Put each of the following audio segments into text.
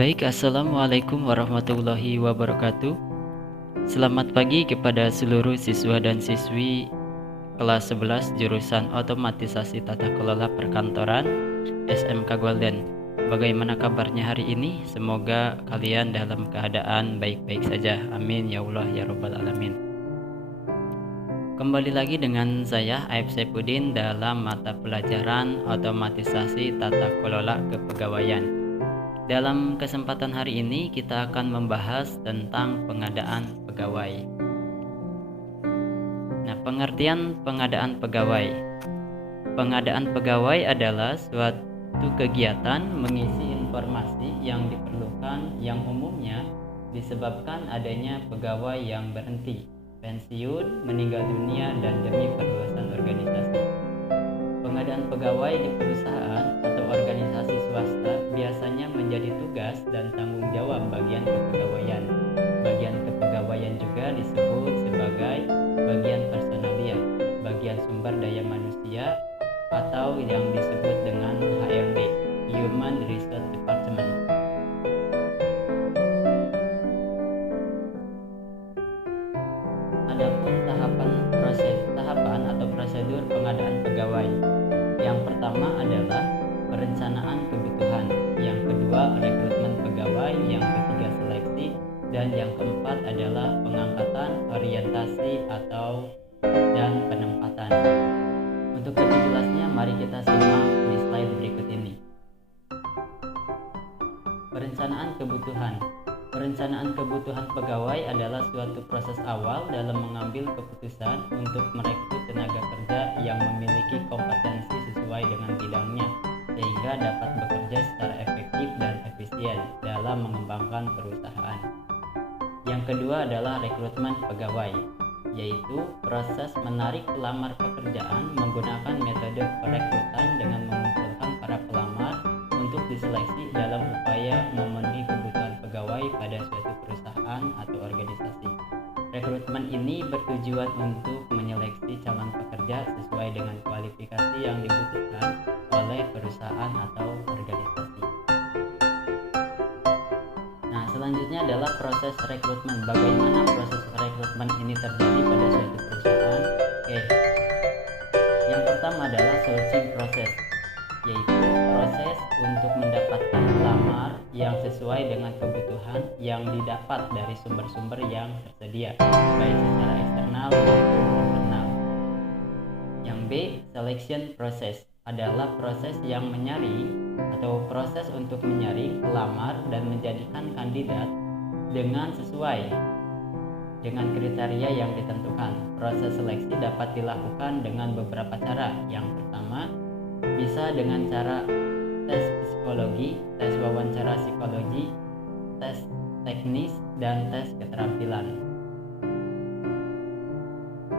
Baik, Assalamualaikum warahmatullahi wabarakatuh. Selamat pagi kepada seluruh siswa dan siswi kelas 11 jurusan Otomatisasi Tata Kelola Perkantoran SMK Golden. Bagaimana kabarnya hari ini? Semoga kalian dalam keadaan baik-baik saja. Amin ya Allah ya Rabbal Alamin. Kembali lagi dengan saya Aib Saifuddin dalam mata pelajaran Otomatisasi Tata Kelola Kepegawaian. Dalam kesempatan hari ini kita akan membahas tentang pengadaan pegawai. Nah, pengertian pengadaan pegawai. Pengadaan pegawai adalah suatu kegiatan mengisi informasi yang diperlukan yang umumnya disebabkan adanya pegawai yang berhenti, pensiun, meninggal dunia, dan demi perluasan organisasi. Pengadaan pegawai di perusahaan atau organisasi swasta biasanya menjadi tugas dan tanggung jawab bagian kepegawaian. Bagian kepegawaian juga disebut sebagai bagian personalia, bagian sumber daya manusia, atau yang disebut dengan HRD, Human Resource Department. Adapun tahapan atau prosedur pengadaan pegawai. Yang pertama adalah perencanaan kebutuhan, yang kedua rekrutmen pegawai, yang ketiga seleksi, dan yang keempat adalah pengangkatan, orientasi dan penempatan. Untuk lebih jelasnya mari kita simak di slide berikut ini. Perencanaan kebutuhan. Perencanaan kebutuhan pegawai adalah suatu proses awal dalam mengambil keputusan untuk merekrut tenaga kerja yang memiliki kompetensi sesuai dengan bidangnya, sehingga dapat bekerja secara efektif dan efisien dalam mengembangkan perusahaan. Yang kedua adalah rekrutmen pegawai, yaitu proses menarik pelamar pekerjaan menggunakan metode perekrutan dengan mengumpulkan para pelamar untuk diseleksi dalam upaya memenuhi kebutuhan pegawai pada suatu perusahaan atau organisasi. Rekrutmen ini bertujuan untuk menyeleksi calon pekerja sesuai dengan kualifikasi yang dibutuhkan oleh perusahaan atau organisasi. Nah, selanjutnya adalah proses rekrutmen. Bagaimana proses rekrutmen ini terjadi pada suatu perusahaan? Yang pertama adalah searching process, yaitu proses untuk mendapatkan pelamar yang sesuai dengan kebutuhan yang didapat dari sumber-sumber yang tersedia, baik secara eksternal maupun internal. Yang B, selection process, adalah proses yang menyaring atau proses untuk menyaring pelamar dan menjadikan kandidat dengan sesuai dengan kriteria yang ditentukan. Proses seleksi dapat dilakukan dengan beberapa cara. Yang pertama, bisa dengan cara tes psikologi, tes wawancara psikologi, tes teknis, dan tes keterampilan.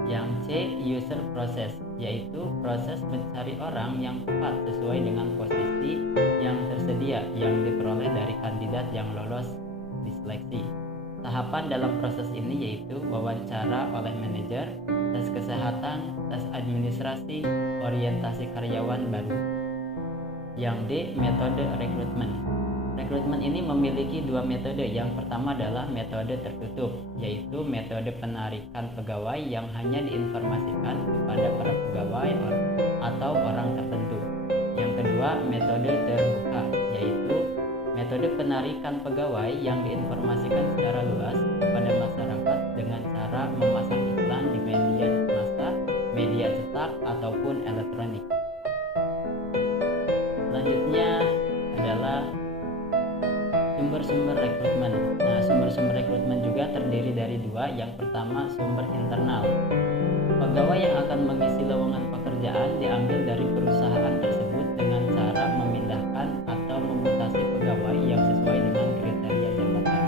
Yang C, user process, yaitu proses mencari orang yang tepat sesuai dengan posisi yang tersedia yang diperoleh dari kandidat yang lolos diseleksi. Tahapan dalam proses ini yaitu wawancara oleh manajer, tes kesehatan, tes administrasi, orientasi karyawan baru. Yang D, metode rekrutmen. Rekrutmen ini memiliki dua metode. Yang pertama adalah metode tertutup, yaitu metode penarikan pegawai yang hanya diinformasikan kepada para pegawai atau orang tertentu. Yang kedua, metode terbuka, yaitu metode penarikan pegawai yang diinformasikan secara luas kepada masyarakat dengan cara memasang iklan di media massa, media cetak, ataupun elektronik. Selanjutnya adalah sumber-sumber rekrutmen. Nah, sumber-sumber rekrutmen juga terdiri dari dua. Yang pertama, sumber internal. Pegawai yang akan mengisi lowongan pekerjaan diambil dari perusahaan tersebut dengan cara memindahkan atau memutasi pegawai yang sesuai dengan kriteria jabatan.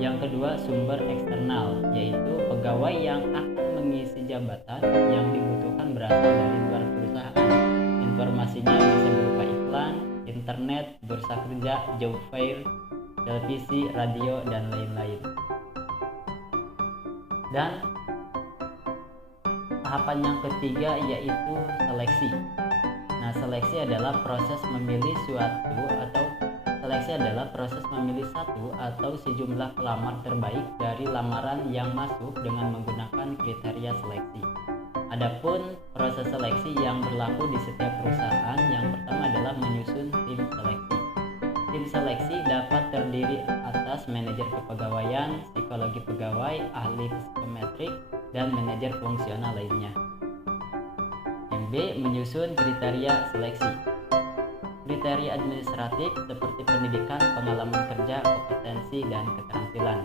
Yang kedua, sumber eksternal, yaitu pegawai yang akan mengisi jabatan yang dibutuhkan berasal dari luar perusahaan. Informasinya bisa berupa iklan, internet, bursa kerja, job fair, televisi, radio, dan lain-lain. Dan tahapan yang ketiga yaitu seleksi. Nah, seleksi adalah proses memilih suatu atau seleksi adalah proses memilih satu atau sejumlah pelamar terbaik dari lamaran yang masuk dengan menggunakan kriteria seleksi. Adapun proses seleksi yang berlaku di setiap perusahaan, yang pertama adalah menyusun tim seleksi. Tim seleksi dapat terdiri atas manajer kepegawaian, psikologi pegawai, ahli psikometrik, dan manajer fungsional lainnya. Yang B, menyusun kriteria seleksi. Kriteria administratif seperti pendidikan, pengalaman kerja, kompetensi, dan keterampilan.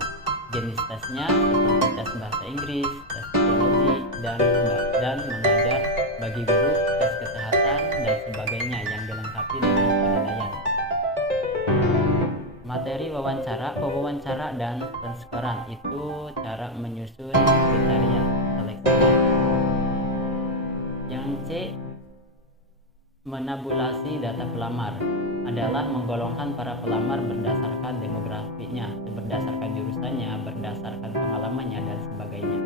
Jenis tesnya seperti tes bahasa Inggris, tes psikologi, dan mengajar bagi guru, tes kesehatan, dan sebagainya yang dilengkapi dengan penilaian. Materi wawancara, dan penskoran itu cara menyusun kriteria seleksi. Yang C, menabulasi data pelamar adalah menggolongkan para pelamar berdasarkan demografinya, berdasarkan jurusannya, berdasarkan pengalamannya, dan sebagainya.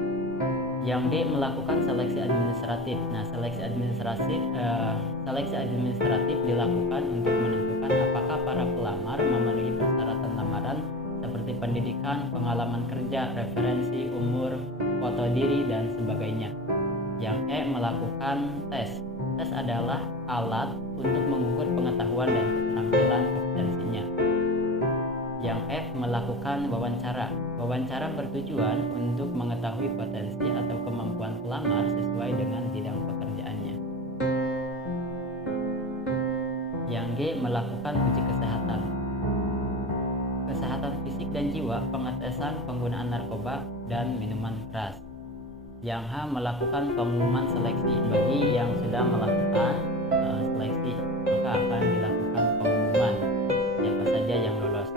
Yang D, melakukan seleksi administratif. Nah, seleksi administratif dilakukan untuk menentukan apakah para pelamar memenuhi persyaratan lamaran seperti pendidikan, pengalaman kerja, referensi, umur, foto diri, dan sebagainya. Yang E, melakukan tes. Tes adalah alat untuk mengukur pengetahuan dan keterampilan kompetensinya. Yang F, melakukan wawancara. Wawancara bertujuan untuk mengetahui potensi atau kemampuan pelamar sesuai dengan bidang pekerjaannya. Yang G, melakukan uji kesehatan. Kesehatan fisik dan jiwa, pengetesan penggunaan narkoba dan minuman keras. Yang H, melakukan pengumuman seleksi. Bagi yang sudah melakukan seleksi, maka akan dilakukan pengumuman siapa saja yang lolos.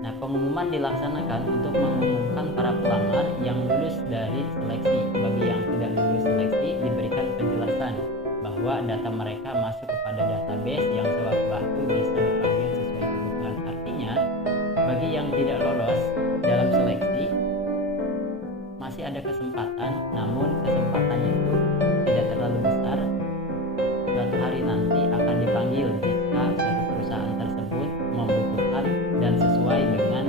Nah, pengumuman dilaksanakan untuk mengumumkan para pelamar yang lulus dari seleksi. Bagi yang tidak lulus seleksi, diberikan penjelasan bahwa data mereka masuk kepada database yang sewaktu-waktu bisa dipanggil sesuai kebutuhan. Artinya, bagi yang tidak lolos dalam seleksi, masih ada kesempatan, namun kesempatan itu tidak terlalu besar. Suatu hari nanti akan dipanggil jika suatu perusahaan tersebut membutuhkan dan sesuai dengan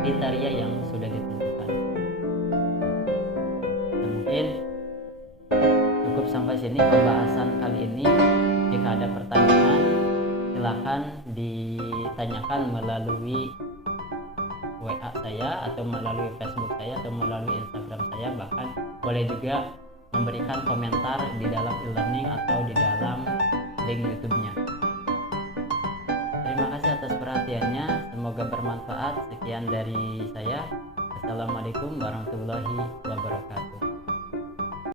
kriteria yang sudah ditentukan. Nah, mungkin cukup sampai sini pembahasan kali ini. Jika ada pertanyaan, silakan ditanyakan melalui WA saya atau melalui Facebook saya atau melalui Instagram saya, bahkan boleh juga memberikan komentar di dalam e-learning atau di dalam link YouTube-nya. Terima kasih atas perhatiannya, semoga bermanfaat. Sekian dari saya. Assalamualaikum warahmatullahi wabarakatuh.